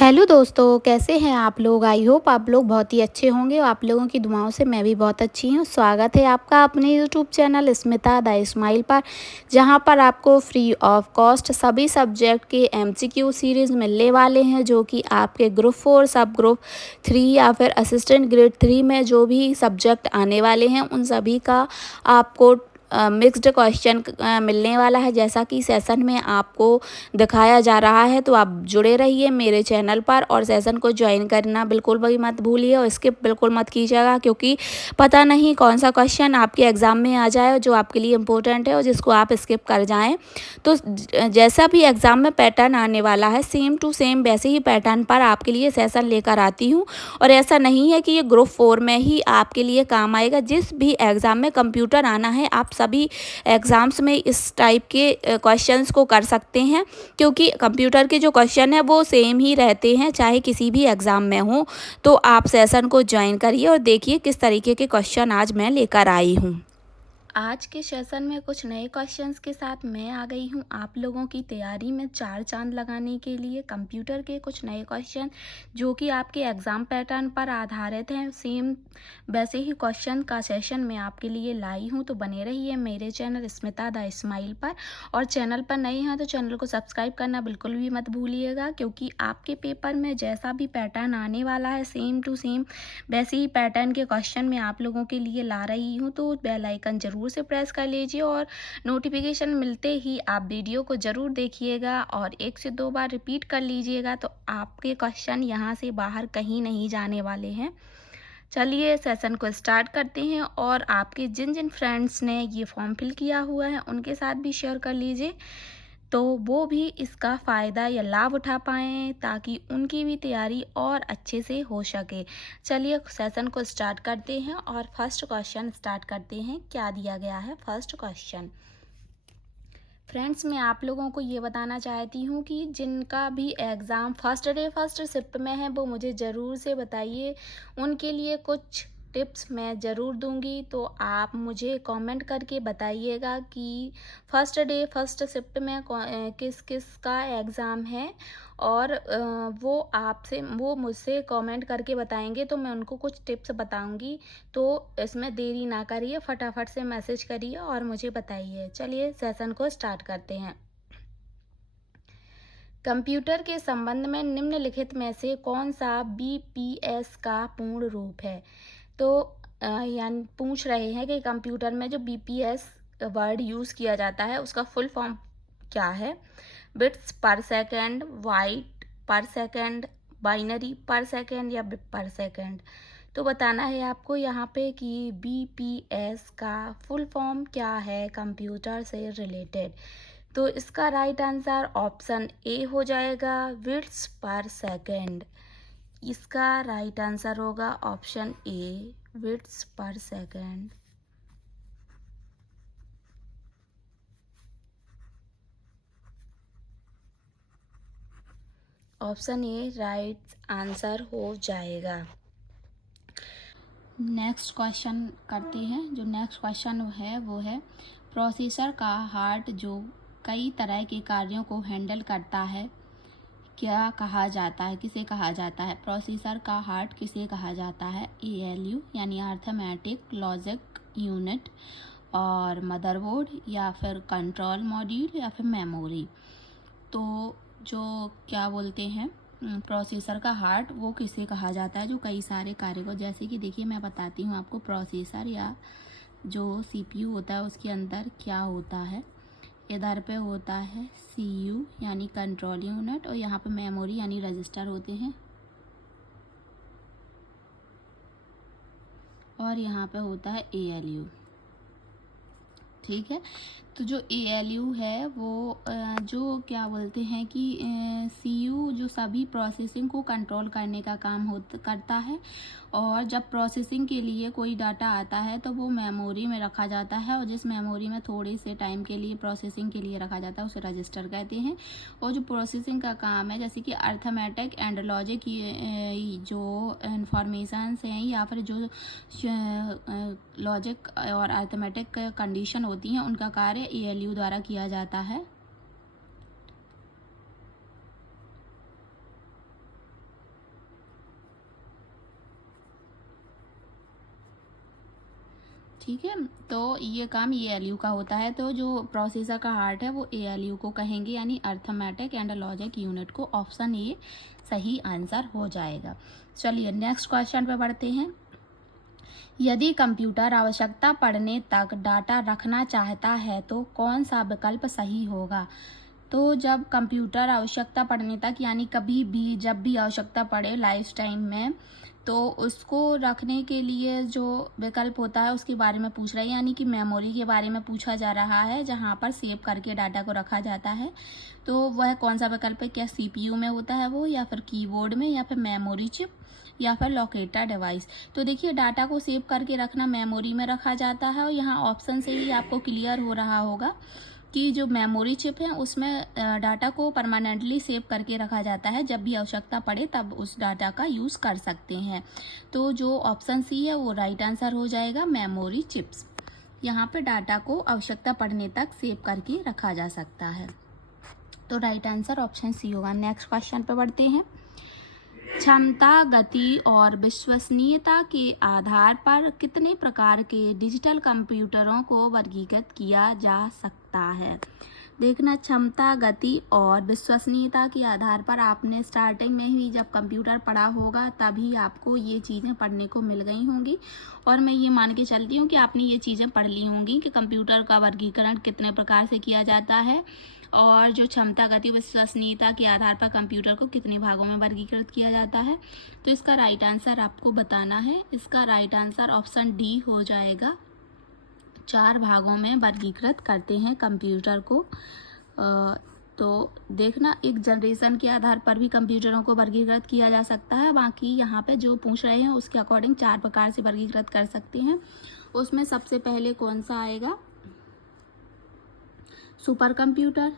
Hello दोस्तों, कैसे हैं आप लोग। आई होप आप लोग बहुत ही अच्छे होंगे और आप लोगों की दुआओं से मैं भी बहुत अच्छी हूँ। स्वागत है आपका अपने YouTube channel Smita the smile पर, जहां पर आपको फ्री ऑफ कॉस्ट सभी सब्जेक्ट के एमसीक्यू सीरीज़ मिलने वाले हैं, जो कि आपके ग्रुप 4 सब ग्रुप 3 या फिर असिस्टेंट ग्रेड 3 में जो भी सब्जेक्ट आने वाले हैं उन सभी का आपको मिक्स्ड क्वेश्चन मिलने वाला है। जैसा कि सेशन में आपको दिखाया जा रहा है, तो आप जुड़े रहिए मेरे चैनल पर और सेशन को ज्वाइन करना बिल्कुल भी मत भूलिए और स्किप बिल्कुल मत कीजिएगा, क्योंकि पता नहीं कौन सा क्वेश्चन आपके एग्ज़ाम में आ जाए जो आपके लिए इम्पोर्टेंट है और जिसको आप स्किप कर जाएं। तो जैसा भी एग्ज़ाम में पैटर्न आने वाला है, सेम टू सेम वैसे ही पैटर्न पर आपके लिए सेशन लेकर आती हूँ। और ऐसा नहीं है कि ये ग्रुप 4 में ही आपके लिए काम आएगा। जिस भी एग्ज़ाम में कंप्यूटर आना है, आप सभी एग्ज़ाम्स में इस टाइप के क्वेश्चंस को कर सकते हैं, क्योंकि कंप्यूटर के जो क्वेश्चन है वो सेम ही रहते हैं चाहे किसी भी एग्ज़ाम में हो। तो आप सेशन को ज्वाइन करिए और देखिए किस तरीके के क्वेश्चन आज मैं लेकर आई हूँ। आज के सेशन में कुछ नए क्वेश्चंस के साथ मैं आ गई हूँ आप लोगों की तैयारी में चार चांद लगाने के लिए। कंप्यूटर के कुछ नए क्वेश्चन जो कि आपके एग्ज़ाम पैटर्न पर आधारित हैं, सेम वैसे ही क्वेश्चन का सेशन मैं आपके लिए लाई हूँ। तो बने रहिए मेरे चैनल स्मिता द स्माइल पर, और चैनल पर नए हैं तो चैनल को सब्सक्राइब करना बिल्कुल भी मत भूलिएगा, क्योंकि आपके पेपर में जैसा भी पैटर्न आने वाला है सेम टू सेम वैसे ही पैटर्न के क्वेश्चन मैं आप लोगों के लिए ला रही हूँ। तो बेल आइकन ज़रूर से प्रेस कर लीजिए और नोटिफिकेशन मिलते ही आप वीडियो को ज़रूर देखिएगा और 1 से 2 बार रिपीट कर लीजिएगा, तो आपके क्वेश्चन यहाँ से बाहर कहीं नहीं जाने वाले हैं। चलिए सेशन को स्टार्ट करते हैं, और आपके जिन जिन फ्रेंड्स ने ये फॉर्म फिल किया हुआ है उनके साथ भी शेयर कर लीजिए, तो वो भी इसका फ़ायदा या लाभ उठा पाएँ, ताकि उनकी भी तैयारी और अच्छे से हो सके। चलिए सेशन को स्टार्ट करते हैं और फर्स्ट क्वेश्चन स्टार्ट करते हैं। क्या दिया गया है फर्स्ट क्वेश्चन। फ्रेंड्स, मैं आप लोगों को ये बताना चाहती हूँ कि जिनका भी exam first day first shift में है वो मुझे ज़रूर से बताइए। उनके लिए कुछ टिप्स मैं ज़रूर दूंगी, तो आप मुझे कमेंट करके बताइएगा कि फर्स्ट डे फर्स्ट शिफ्ट में किस किस का एग्ज़ाम है। और वो मुझसे कमेंट करके बताएंगे तो मैं उनको कुछ टिप्स बताऊंगी। तो इसमें देरी ना करिए, फटाफट से मैसेज करिए और मुझे बताइए। चलिए सेशन को स्टार्ट करते हैं। कंप्यूटर के संबंध में निम्नलिखित में से कौन सा बीपीएस का पूर्ण रूप है। तो यानी पूछ रहे हैं कि कंप्यूटर में जो बीपीएस वर्ड यूज़ किया जाता है उसका फुल फॉर्म क्या है। बिट्स पर सेकंड, बाइट पर सेकंड, बाइनरी पर सेकंड या बिट पर सेकंड। तो बताना है आपको यहाँ पे कि बीपीएस का फुल फॉर्म क्या है कंप्यूटर से रिलेटेड। तो इसका राइट आंसर ऑप्शन ए हो जाएगा, बिट्स पर सेकंड। इसका राइट आंसर होगा ऑप्शन ए, बिट्स पर second. Option A right answer हो जाएगा। नेक्स्ट क्वेश्चन करते हैं। जो नेक्स्ट क्वेश्चन है वो है, प्रोसेसर का हार्ट जो कई तरह के कार्यों को हैंडल करता है क्या कहा जाता है, किसे कहा जाता है। प्रोसेसर का हार्ट किसे कहा जाता है। एएलयू यानी अर्थमेटिक लॉजिक यूनिट, और मदरबोर्ड, या फिर कंट्रोल मॉड्यूल, या फिर मेमोरी। तो जो क्या बोलते हैं प्रोसेसर का हार्ट वो किसे कहा जाता है जो कई सारे कार्य को, जैसे कि देखिए मैं बताती हूँ आपको। प्रोसेसर या जो सीपीयू होता है उसके अंदर क्या होता है, इधर पे होता है सीयू यानी कंट्रोल यूनिट, और यहाँ पे मेमोरी यानी रजिस्टर होते हैं, और यहाँ पे होता है एएलयू। ठीक है। तो जो एएलयू है वो जो क्या बोलते हैं कि सीयू जो सभी प्रोसेसिंग को कंट्रोल करने का काम करता है, और जब प्रोसेसिंग के लिए कोई डाटा आता है तो वो मेमोरी में रखा जाता है, और जिस मेमोरी में थोड़े से टाइम के लिए प्रोसेसिंग के लिए रखा जाता है उसे रजिस्टर कहते हैं। और जो प्रोसेसिंग का काम है, जैसे कि अर्थमेटिक एंड लॉजिक जो इंफॉर्मेशंस हैं या फिर जो लॉजिक और अर्थमेटिक कंडीशन होती हैं उनका कार्य एएलयू द्वारा किया जाता है। ठीक है, तो ये काम ALU का होता है। तो जो प्रोसेसर का हार्ट है वो ALU को कहेंगे, यानी अर्थमेटिक एंड लॉजिक यूनिट को। ऑप्शन ए सही आंसर हो जाएगा। चलिए नेक्स्ट क्वेश्चन पे बढ़ते हैं। यदि कंप्यूटर आवश्यकता पड़ने तक डाटा रखना चाहता है तो कौन सा विकल्प सही होगा? तो जब कंप्यूटर आवश्यकता पड़ने तक, यानी कभी भी जब भी आवश्यकता पड़े लाइफ टाइम में, तो उसको रखने के लिए जो विकल्प होता है उसके बारे में पूछ रहा है, यानी कि मेमोरी के बारे में पूछा जा रहा है जहाँ पर सेव करके डाटा को रखा जाता है। तो वह कौन सा विकल्प है? क्या CPU में होता है वो, या फिर कीबोर्ड में, या फिर मेमोरी चिप, या फिर लोकेटर डिवाइस? तो देखिए, डाटा को सेव करके रखना मेमोरी में रखा जाता है, और यहाँ ऑप्शन से ही आपको क्लियर हो रहा होगा कि जो मेमोरी चिप है उसमें डाटा को परमानेंटली सेव करके रखा जाता है। जब भी आवश्यकता पड़े तब उस डाटा का यूज़ कर सकते हैं। तो जो ऑप्शन सी है वो राइट आंसर हो जाएगा, मेमोरी चिप्स। यहाँ पे डाटा को आवश्यकता पड़ने तक सेव करके रखा जा सकता है। तो राइट आंसर ऑप्शन सी होगा। नेक्स्ट क्वेश्चन पे बढ़ते हैं। क्षमता, गति और विश्वसनीयता के आधार पर कितने प्रकार के डिजिटल कंप्यूटरों को वर्गीकृत किया जा सकता है? देखना, क्षमता, गति और विश्वसनीयता के आधार पर आपने स्टार्टिंग में ही जब कंप्यूटर पढ़ा होगा तभी आपको ये चीज़ें पढ़ने को मिल गई होंगी, और मैं ये मान के चलती हूँ कि आपने ये चीज़ें पढ़ ली होंगी कि कंप्यूटर का वर्गीकरण कितने प्रकार से किया जाता है, और जो क्षमता, गति, विश्वसनीयता के आधार पर कंप्यूटर को कितने भागों में वर्गीकृत किया जाता है। तो इसका राइट आंसर आपको बताना है। इसका राइट आंसर ऑप्शन डी हो जाएगा। 4 भागों में वर्गीकृत करते हैं कंप्यूटर को। तो देखना, एक जनरेशन के आधार पर भी कंप्यूटरों को वर्गीकृत किया जा सकता है। बाकी यहाँ पे जो पूछ रहे हैं उसके अकॉर्डिंग 4 प्रकार से वर्गीकृत कर सकते हैं। उसमें सबसे पहले कौन सा आएगा? सुपर कंप्यूटर,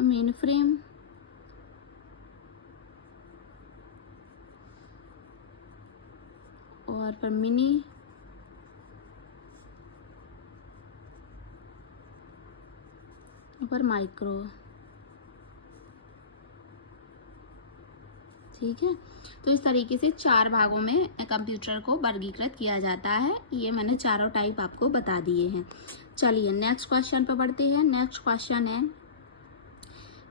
मेन फ्रेम, और फिर मिनी, और माइक्रो। ठीक है, तो इस तरीके से 4 भागों में कंप्यूटर को वर्गीकृत किया जाता है। ये मैंने चारों टाइप आपको बता दिए हैं। चलिए नेक्स्ट क्वेश्चन पे बढ़ते हैं। नेक्स्ट क्वेश्चन है,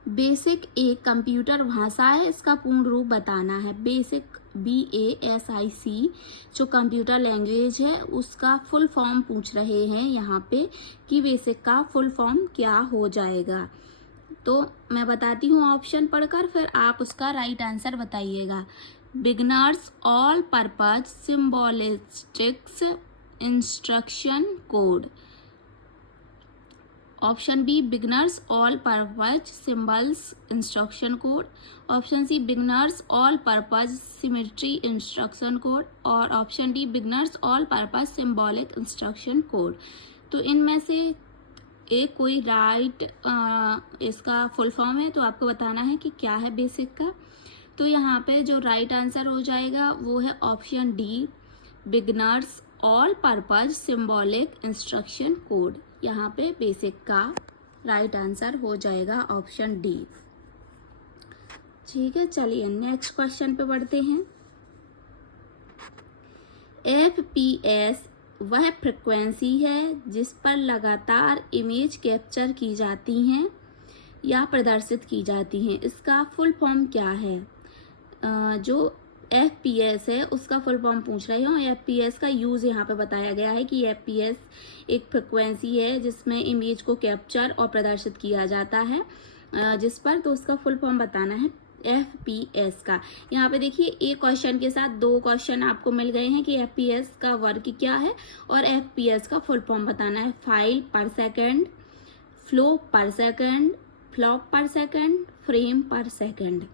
बेसिक एक कंप्यूटर भाषा है, इसका पूर्ण रूप बताना है। बेसिक BASIC जो कंप्यूटर लैंग्वेज है उसका फुल फॉर्म पूछ रहे हैं यहाँ पे कि बेसिक का फुल फॉर्म क्या हो जाएगा। तो मैं बताती हूँ ऑप्शन पढ़कर, फिर आप उसका राइट आंसर बताइएगा। Beginners all purpose symbolistics instruction code. Option B, beginners all purpose symbols instruction code. Option C, beginners all purpose symmetry instruction code. और option D, beginners all purpose symbolic instruction code. तो इनमें से एक कोई right इसका full form है, तो आपको बताना है कि क्या है बेसिक का। तो यहाँ पे जो राइट आंसर हो जाएगा वो है option D, beginners all purpose symbolic instruction code. यहाँ पे बेसिक का राइट आंसर हो जाएगा ऑप्शन डी। ठीक है, चलिए नेक्स्ट क्वेश्चन पे बढ़ते हैं। FPS वह फ्रिक्वेंसी है जिस पर लगातार इमेज कैप्चर की जाती हैं या प्रदर्शित की जाती हैं। इसका फुल फॉर्म क्या है? जो FPS है उसका फुल फॉर्म पूछ रही हूँ। FPS का यूज़ यहाँ पे बताया गया है कि FPS एक फ्रिक्वेंसी है जिसमें इमेज को कैप्चर और प्रदर्शित किया जाता है जिस पर, तो उसका फुल फॉर्म बताना है FPS का। यहाँ पे देखिए, एक क्वेश्चन के साथ 2 क्वेश्चन आपको मिल गए हैं कि FPS का वर्क क्या है और FPS का फुल फॉर्म बताना है। फाइल पर सेकंड, फ्लो पर सेकंड, फ्लॉप पर सेकंड, फ्रेम पर सेकंड।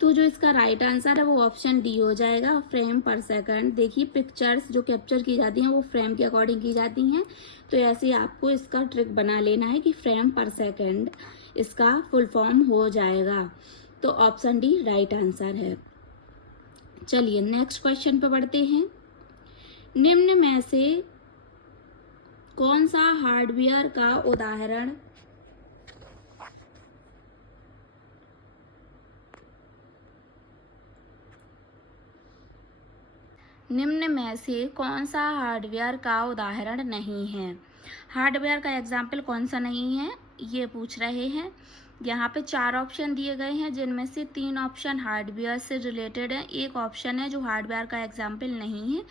तो जो इसका राइट आंसर है वो ऑप्शन डी हो जाएगा, फ्रेम पर सेकंड। देखिए, पिक्चर्स जो कैप्चर की जाती हैं वो फ्रेम के अकॉर्डिंग की जाती हैं, तो ऐसे आपको इसका ट्रिक बना लेना है कि फ्रेम पर सेकंड इसका फुल फॉर्म हो जाएगा। तो ऑप्शन डी राइट आंसर है। चलिए नेक्स्ट क्वेश्चन पे बढ़ते हैं। निम्न में से कौन सा हार्डवेयर का उदाहरण निम्न में से कौन सा हार्डवेयर का उदाहरण नहीं है? हार्डवेयर का एग्जाम्पल कौन सा नहीं है, ये पूछ रहे हैं। यहाँ पे 4 ऑप्शन दिए गए हैं, जिनमें से 3 ऑप्शन हार्डवेयर से रिलेटेड है, एक ऑप्शन है जो हार्डवेयर का एग्जाम्पल नहीं है,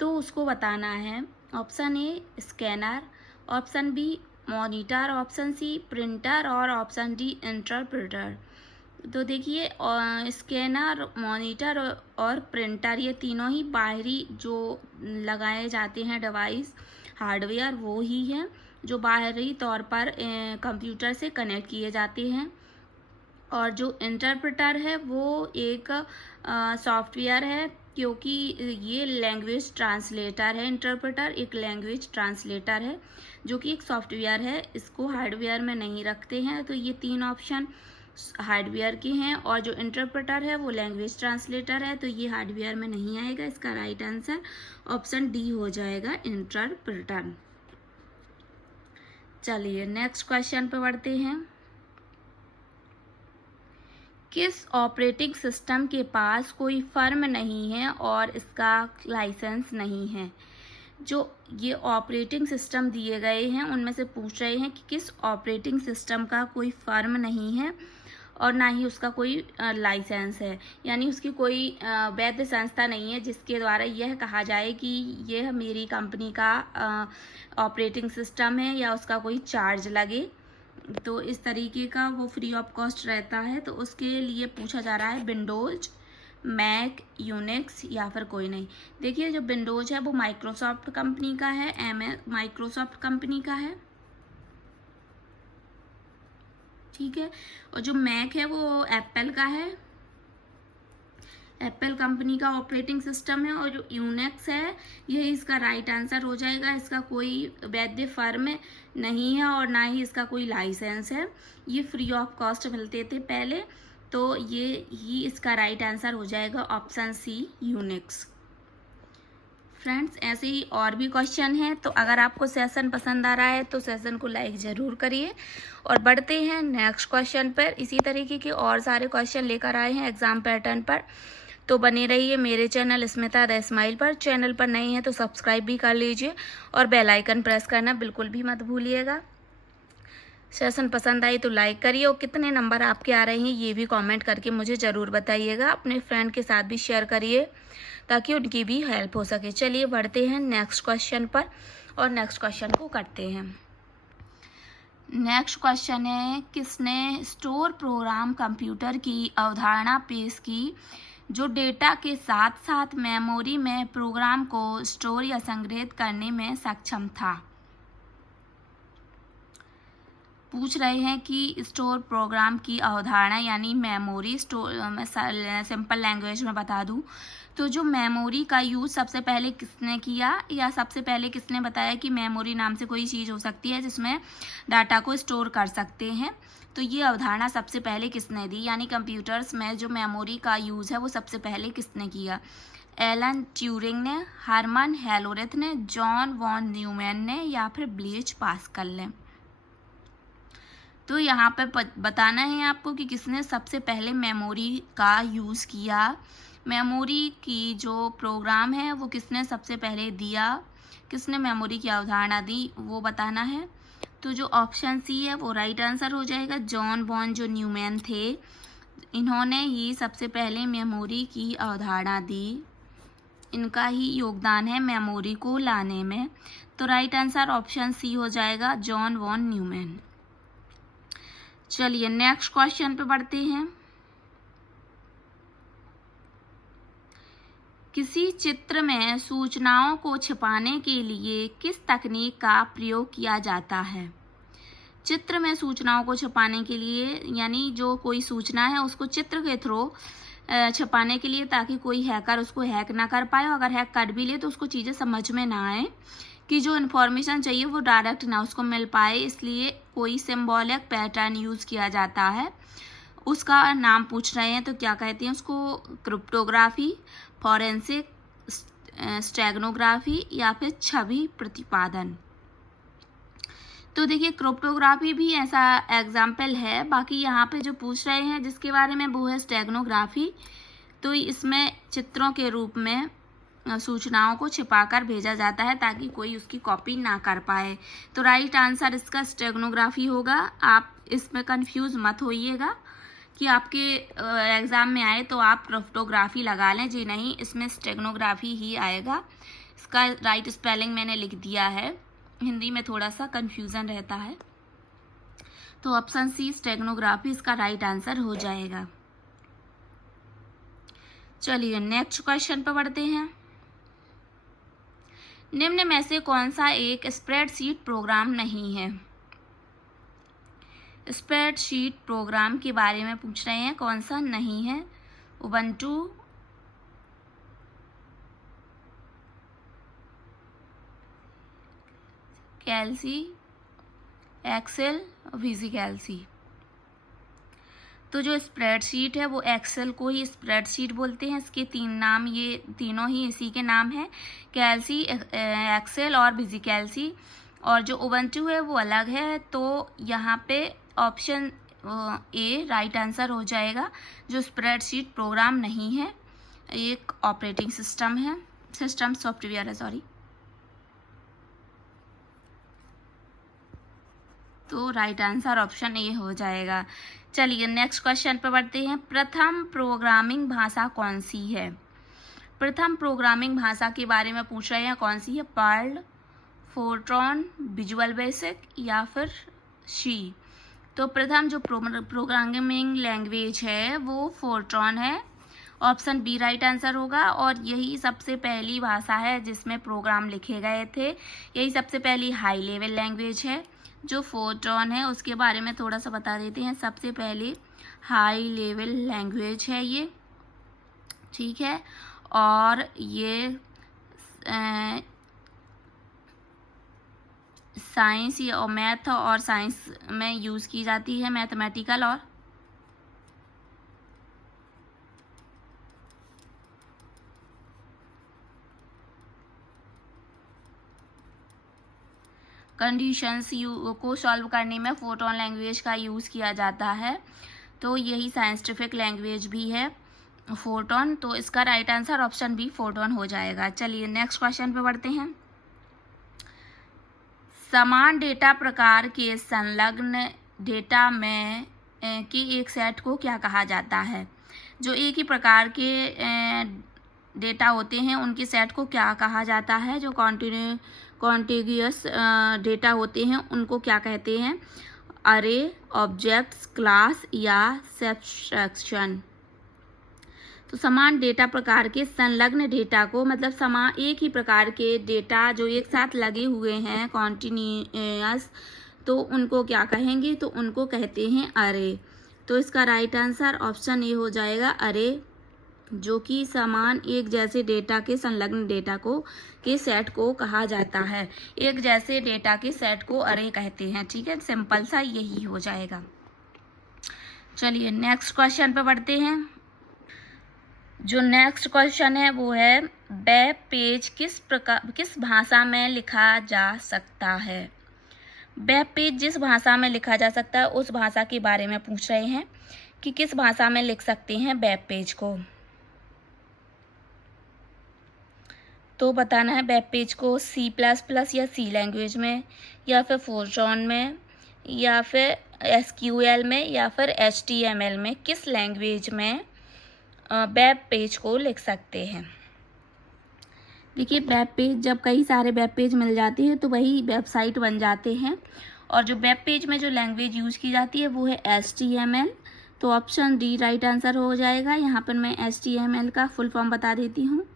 तो उसको बताना है। Option A scanner, option B monitor, option C printer और ऑप्शन डी इंटरप्रेटर। तो देखिए स्कैनर, मॉनिटर और प्रिंटर ये तीनों ही बाहरी जो लगाए जाते हैं डिवाइस, हार्डवेयर वो ही है जो बाहरी तौर पर कंप्यूटर से कनेक्ट किए जाते हैं। और जो इंटरप्रेटर है वो एक सॉफ्टवेयर है, क्योंकि ये लैंग्वेज ट्रांसलेटर है। इंटरप्रेटर एक लैंग्वेज ट्रांसलेटर है जो कि एक सॉफ्टवेयर है, इसको हार्डवेयर में नहीं रखते हैं। तो ये 3 ऑप्शन हार्डवेयर के हैं और जो इंटरप्रेटर है वो लैंग्वेज ट्रांसलेटर है, तो ये हार्डवेयर में नहीं आएगा। इसका राइट आंसर ऑप्शन डी हो जाएगा, इंटरप्रेटर। चलिए नेक्स्ट क्वेश्चन पे बढ़ते हैं। किस ऑपरेटिंग सिस्टम के पास कोई फर्म नहीं है और इसका लाइसेंस नहीं है? जो ये ऑपरेटिंग सिस्टम दिए गए हैं उनमें से पूछ रहे हैं कि किस ऑपरेटिंग सिस्टम का कोई फर्म नहीं है और ना ही उसका कोई लाइसेंस है, यानी उसकी कोई वैध संस्था नहीं है जिसके द्वारा यह कहा जाए कि यह मेरी कंपनी का ऑपरेटिंग सिस्टम है या उसका कोई चार्ज लगे। तो इस तरीके का वो फ्री ऑफ कॉस्ट रहता है। तो उसके लिए पूछा जा रहा है विंडोज, मैक, यूनिक्स या फिर कोई नहीं। देखिए जो विंडोज है वो माइक्रोसॉफ्ट कंपनी का है, माइक्रोसॉफ्ट कंपनी का है, ठीक है। और जो मैक है वो एप्पल का है, एप्पल कंपनी का ऑपरेटिंग सिस्टम है। और जो यूनिक्स है यही इसका राइट आंसर हो जाएगा। इसका कोई वैध फर्म नहीं है और ना ही इसका कोई लाइसेंस है, ये फ्री ऑफ कॉस्ट मिलते थे पहले, तो ये ही इसका राइट आंसर हो जाएगा, ऑप्शन सी यूनिक्स। फ्रेंड्स ऐसे ही और भी क्वेश्चन हैं, तो अगर आपको सेशन पसंद आ रहा है तो सेशन को लाइक ज़रूर करिए। और बढ़ते हैं नेक्स्ट क्वेश्चन पर। इसी तरीके के और सारे क्वेश्चन लेकर आए हैं एग्जाम पैटर्न पर, तो बने रहिए मेरे चैनल स्मिता द स्माइल पर। चैनल पर नए हैं तो सब्सक्राइब भी कर लीजिए और बेल आइकन प्रेस करना बिल्कुल भी मत भूलिएगा। सेशन पसंद आई तो लाइक करिए और कितने नंबर आपके आ रहे हैं ये भी कमेंट करके मुझे ज़रूर बताइएगा। अपने फ्रेंड के साथ भी शेयर करिए ताकि उनकी भी हेल्प हो सके। चलिए बढ़ते हैं नेक्स्ट क्वेश्चन पर और नेक्स्ट क्वेश्चन को करते हैं। नेक्स्ट क्वेश्चन है, किसने स्टोर प्रोग्राम कंप्यूटर की अवधारणा पेश की जो डेटा के साथ साथ मेमोरी में प्रोग्राम को स्टोर या संग्रहित करने में सक्षम था? पूछ रहे हैं कि स्टोर प्रोग्राम की अवधारणा यानी मेमोरी स्टोर, मैं सिंपल लैंग्वेज में बता दूं तो जो मेमोरी का यूज़ सबसे पहले किसने किया या सबसे पहले किसने बताया कि मेमोरी नाम से कोई चीज़ हो सकती है जिसमें डाटा को स्टोर कर सकते हैं, तो ये अवधारणा सबसे पहले किसने दी, यानी कंप्यूटर्स में जो मेमोरी का यूज़ है वो सबसे पहले किसने किया? एलन ट्यूरिंग ने, हरमन हेलोरेथ ने, जॉन वॉन न्यूमैन ने या फिर ब्लेज पास्कल ने? तो यहाँ पे बताना है आपको कि किसने सबसे पहले मेमोरी का यूज़ किया, मेमोरी की जो प्रोग्राम है वो किसने सबसे पहले दिया, किसने मेमोरी की अवधारणा दी वो बताना है। तो जो ऑप्शन सी है वो राइट आंसर हो जाएगा। जॉन वॉन जो न्यूमैन थे इन्होंने ही सबसे पहले मेमोरी की अवधारणा दी, इनका ही योगदान है मेमोरी को लाने में। तो राइट आंसर ऑप्शन सी हो जाएगा, जॉन वॉन न्यूमैन। चलिए नेक्स्ट क्वेश्चन पे बढ़ते हैं। किसी चित्र में सूचनाओं को छिपाने के लिए किस तकनीक का प्रयोग किया जाता है? चित्र में सूचनाओं को छिपाने के लिए, यानी जो कोई सूचना है उसको चित्र के थ्रू छिपाने के लिए ताकि कोई हैकर उसको हैक ना कर पाए, अगर हैक कर भी ले तो उसको चीज़ें समझ में ना आए, कि जो इन्फॉर्मेशन चाहिए वो डायरेक्ट ना उसको मिल पाए, इसलिए कोई सिंबॉलिक पैटर्न यूज़ किया जाता है। उसका नाम पूछ रहे हैं तो क्या कहते हैं उसको? क्रिप्टोग्राफी, फॉरेंसिक स्टेगनोग्राफी या फिर छवि प्रतिपादन। तो देखिए क्रिप्टोग्राफी भी ऐसा एग्जाम्पल है, बाकी यहाँ पे जो पूछ रहे हैं जिसके बारे में वो है स्टेगनोग्राफी। तो इसमें चित्रों के रूप में सूचनाओं को छिपाकर भेजा जाता है ताकि कोई उसकी कॉपी ना कर पाए। तो राइट आंसर इसका स्टेगनोग्राफी होगा। आप इसमें कंफ्यूज मत होइएगा कि आपके एग्ज़ाम में आए तो आप क्रिप्टोग्राफी लगा लें, जी नहीं, इसमें स्टेगनोग्राफी ही आएगा। इसका राइट स्पेलिंग मैंने लिख दिया है, हिंदी में थोड़ा सा कंफ्यूजन रहता है। तो ऑप्शन सी स्टेगनोग्राफी इसका राइट आंसर हो जाएगा। चलिए नेक्स्ट क्वेश्चन पर बढ़ते हैं। निम्न में से कौन सा एक स्प्रेडशीट प्रोग्राम नहीं है? स्प्रेडशीट प्रोग्राम के बारे में पूछ रहे हैं, कौन सा नहीं है? उबंटू, कैल्सी, एक्सेल और विजिकैल्सी। तो जो स्प्रेडशीट है वो एक्सेल को ही स्प्रेडशीट बोलते हैं। इसके 3 नाम, ये तीनों ही इसी के नाम है, कैल्सी, एक्सेल और विजिकैल्सी। और जो उबंटू है वो अलग है। तो यहाँ पे ऑप्शन ए राइट आंसर हो जाएगा। जो स्प्रेडशीट प्रोग्राम नहीं है, एक ऑपरेटिंग सिस्टम है, सिस्टम सॉफ्टवेयर है, सॉरी। तो राइट आंसर ऑप्शन ए हो जाएगा। चलिए नेक्स्ट क्वेश्चन पर बढ़ते हैं। प्रथम प्रोग्रामिंग भाषा कौन सी है? प्रथम प्रोग्रामिंग भाषा के बारे में पूछ रहे हैं, कौन सी है? पर्ल, फोर्ट्रॉन, विजुअल बेसिक या फिर सी। तो प्रथम जो प्रोग्रामिंग लैंग्वेज है वो फोर्ट्रॉन है। ऑप्शन बी राइट आंसर होगा। और यही सबसे पहली भाषा है जिसमें प्रोग्राम लिखे गए थे। यही सबसे पहली हाई लेवल लैंग्वेज है जो फोर्ट्रॉन है। उसके बारे में थोड़ा सा बता देते हैं। सबसे पहले हाई लेवल लैंग्वेज है ये, ठीक है। और ये साइंस और मैथ और साइंस में यूज़ की जाती है, मैथमेटिकल और कंडीशंस को सॉल्व करने में फोर्ट्रॉन लैंग्वेज का यूज़ किया जाता है। तो यही साइंटिफिक लैंग्वेज भी है फोर्ट्रॉन। तो इसका right answer option B Fortran हो जाएगा। चलिए नेक्स्ट क्वेश्चन पे बढ़ते हैं। समान डेटा प्रकार के संलग्न डेटा में के एक सेट को क्या कहा जाता है? जो एक ही प्रकार के डेटा होते हैं उनके सेट को क्या कहा जाता है? जो कॉन्टिग्यूअस डेटा होते हैं उनको क्या कहते हैं? अरे, ऑब्जेक्ट्स, क्लास या सब्सट्रैक्शन। तो समान डेटा प्रकार के संलग्न डेटा को, मतलब एक ही प्रकार के डेटा जो एक साथ लगे हुए हैं कॉन्टिन्यूअस, तो उनको क्या कहेंगे? तो उनको कहते हैं अरे। तो इसका राइट आंसर ऑप्शन ए हो जाएगा, अरे, जो कि समान एक जैसे डेटा के संलग्न डेटा को के सेट को कहा जाता है। एक जैसे डेटा के सेट को अरे कहते हैं, ठीक है। सिंपल सा यही हो जाएगा। चलिए नेक्स्ट क्वेश्चन पे बढ़ते हैं। जो नेक्स्ट क्वेश्चन है वो है, वेब पेज किस भाषा में लिखा जा सकता है? वेब पेज जिस भाषा में लिखा जा सकता है उस भाषा के बारे में पूछ रहे हैं कि किस भाषा में लिख सकते हैं वेब पेज को। तो बताना है वेब पेज को C++ या सी लैंग्वेज में, या फिर फोर्ट्रॉन में, या फिर SQL में, या फिर HTML में, किस लैंग्वेज में वेब पेज को लिख सकते हैं। देखिए, वेब पेज जब कई सारे वेब पेज मिल जाते हैं तो वही वेबसाइट बन जाते हैं। और जो वेब पेज में जो लैंग्वेज यूज़ की जाती है वो है HTML। तो ऑप्शन डी राइट आंसर हो जाएगा। यहाँ पर मैं HTML का फुल फॉर्म बता देती हूँ।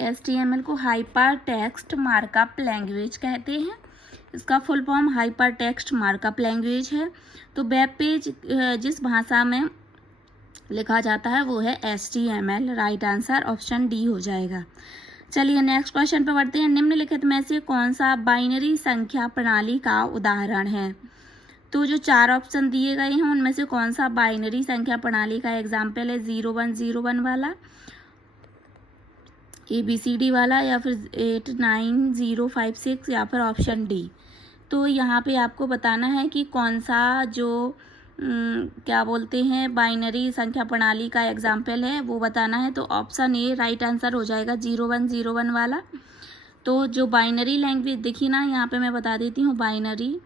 HTML को हाइपर टेक्स्ट मार्कअप लैंग्वेज कहते हैं। इसका full form hyper text markup language है। तो वेब पेज जिस भाषा में लिखा जाता है वो है HTML। Right answer option D हो जाएगा। चलिए नेक्स्ट क्वेश्चन पर बढ़ते हैं। निम्नलिखित में से कौन सा बाइनरी संख्या प्रणाली का उदाहरण है? तो जो 4 ऑप्शन दिए गए हैं उनमें से कौन सा बाइनरी संख्या प्रणाली का एग्जाम्पल है? 0101 वाला, ABCD वाला, या फिर 89056, या फिर ऑप्शन डी। तो यहाँ पे आपको बताना है कि कौन सा जो क्या बोलते हैं बाइनरी संख्या प्रणाली का एग्जाम्पल है वो बताना है। तो ऑप्शन ए राइट आंसर हो जाएगा, 0101 वाला। तो जो बाइनरी लैंग्वेज देखिए ना, यहाँ पे मैं बता देती हूँ, बाइनरी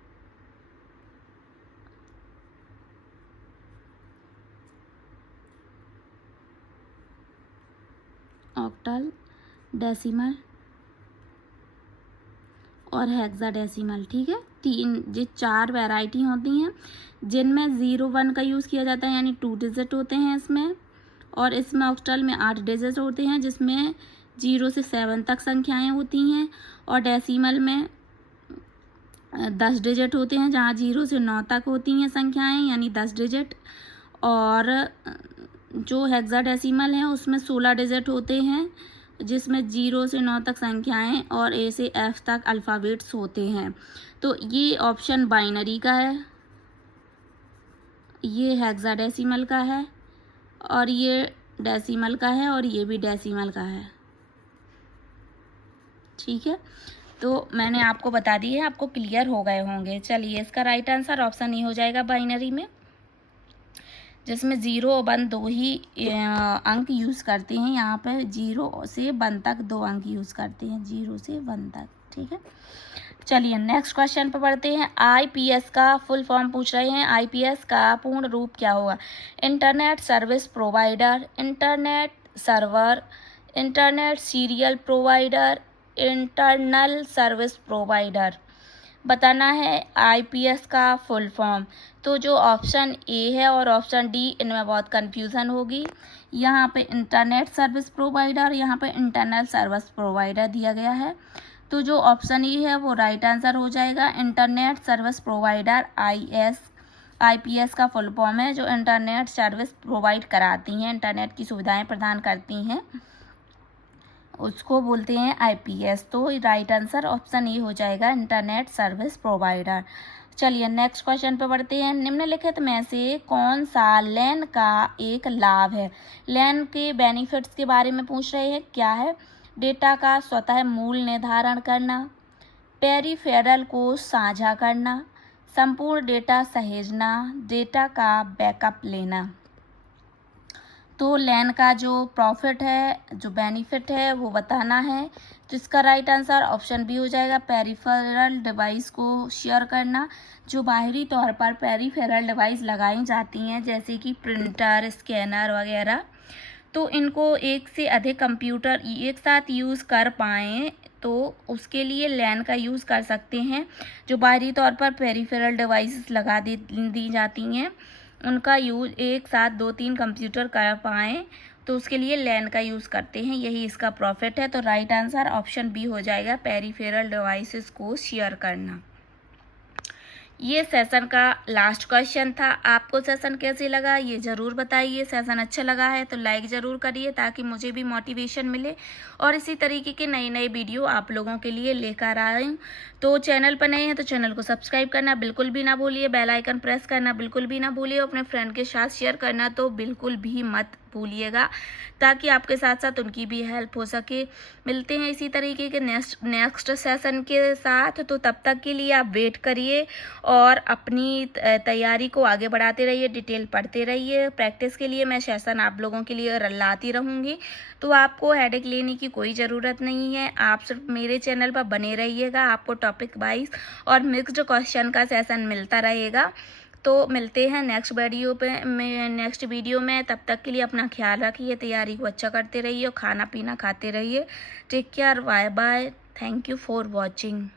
ऑक्टल, डेसिमल और हेक्साडेसिमल, ठीक है। ये 4 वैरायटी होती हैं जिनमें 01 का यूज़ किया जाता है, यानी 2 डिजिट होते हैं इसमें, और इसमें ऑक्टल में 8 डिजिट होते हैं जिसमें 0 से 7 तक संख्याएं होती हैं, और डेसिमल में 10 डिजिट होते हैं जहाँ 0 से 9 तक होती हैं संख्याएं, यानी 10 डिजिट। और जो हेक्साडेसिमल है उसमें 16 डिजिट होते हैं जिसमें 0 से 9 तक संख्याएं और ए से एफ तक अल्फ़ाबेट्स होते हैं। तो ये ऑप्शन बाइनरी का है, ये हेक्साडेसिमल का है, और ये डेसिमल का है, और ये भी डेसिमल का है, ठीक है। तो मैंने आपको बता दी है, आपको क्लियर हो गए होंगे। चलिए, इसका राइट आंसर ऑप्शन ए हो जाएगा बाइनरी में, जिसमें 0 और 1 दो ही अंक यूज़ करते हैं। यहाँ पे 0 से 1 तक 2 अंक यूज़ करते हैं, 0 से 1 तक, ठीक है। चलिए नेक्स्ट क्वेश्चन पर बढ़ते हैं। IPS का फुल फॉर्म पूछ रहे हैं। IPS का पूर्ण रूप क्या होगा? Internet service provider, internet server, internet serial provider, internal service provider. बताना है IPS का फुल फॉर्म। तो जो ऑप्शन ए है और ऑप्शन डी, इनमें बहुत कन्फ्यूज़न होगी। यहाँ पे इंटरनेट सर्विस प्रोवाइडर, यहाँ पे इंटरनल सर्विस प्रोवाइडर दिया गया है। तो जो ऑप्शन ए है वो राइट आंसर हो जाएगा। इंटरनेट सर्विस प्रोवाइडर IPS का फुल फॉर्म है, जो इंटरनेट सर्विस प्रोवाइड कराती हैं, इंटरनेट की सुविधाएं प्रदान करती हैं, उसको बोलते हैं IPS। तो राइट आंसर ऑप्शन ए हो जाएगा, इंटरनेट सर्विस प्रोवाइडर। चलिए नेक्स्ट क्वेश्चन पे बढ़ते हैं। निम्नलिखित में से कौन सा लैन का एक लाभ है? लैन के बेनिफिट्स के बारे में पूछ रहे हैं। क्या है? डेटा का स्वतः मूल निर्धारण करना, पेरिफेरल को साझा करना, संपूर्ण डेटा सहेजना, डेटा का बैकअप लेना। तो लैन का जो प्रॉफिट है, जो बेनिफिट है, वो बताना है। तो इसका राइट आंसर ऑप्शन बी हो जाएगा, पेरिफेरल डिवाइस को शेयर करना। जो बाहरी तौर पर पेरिफेरल डिवाइस लगाई जाती हैं, जैसे कि प्रिंटर, स्कैनर वगैरह, तो इनको एक से अधिक कंप्यूटर एक साथ यूज़ कर पाएँ तो उसके लिए लैन का यूज़ कर सकते हैं। जो बाहरी तौर पर पेरिफेरल डिवाइसेस लगा दी जाती हैं, उनका यूज़ एक साथ 2-3 कंप्यूटर कर पाएँ तो उसके लिए लैन का यूज़ करते हैं, यही इसका प्रॉफिट है। तो राइट आंसर ऑप्शन बी हो जाएगा, पेरिफेरल डिवाइसेस को शेयर करना। ये सेशन का लास्ट क्वेश्चन था। आपको सेशन कैसे लगा ये ज़रूर बताइए। सेशन अच्छा लगा है तो लाइक ज़रूर करिए ताकि मुझे भी मोटिवेशन मिले और इसी तरीके के नए नए वीडियो आप लोगों के लिए लेकर आए हूँ। तो चैनल पर नए हैं तो चैनल को सब्सक्राइब करना बिल्कुल भी ना भूलिए, बेल आइकन प्रेस करना बिल्कुल भी ना भूलिए, अपने फ्रेंड के साथ शेयर करना तो बिल्कुल भी मत भूलिएगा, ताकि आपके साथ साथ उनकी भी हेल्प हो सके। मिलते हैं इसी तरीके के नेक्स्ट सेशन के साथ। तो तब तक के लिए आप वेट करिए और अपनी तैयारी को आगे बढ़ाते रहिए, डिटेल पढ़ते रहिए। प्रैक्टिस के लिए मैं सेशन आप लोगों के लिए लाती रहूँगी, तो आपको हेडेक लेने की कोई ज़रूरत नहीं है। आप सिर्फ मेरे चैनल पर बने रहिएगा, आपको टॉपिक वाइज और मिक्स्ड क्वेश्चन का सेशन मिलता रहेगा। तो मिलते हैं नेक्स्ट वीडियो में। तब तक के लिए अपना ख्याल रखिए, तैयारी को अच्छा करते रहिए और खाना पीना खाते रहिए। Take care, bye bye, thank you for watching.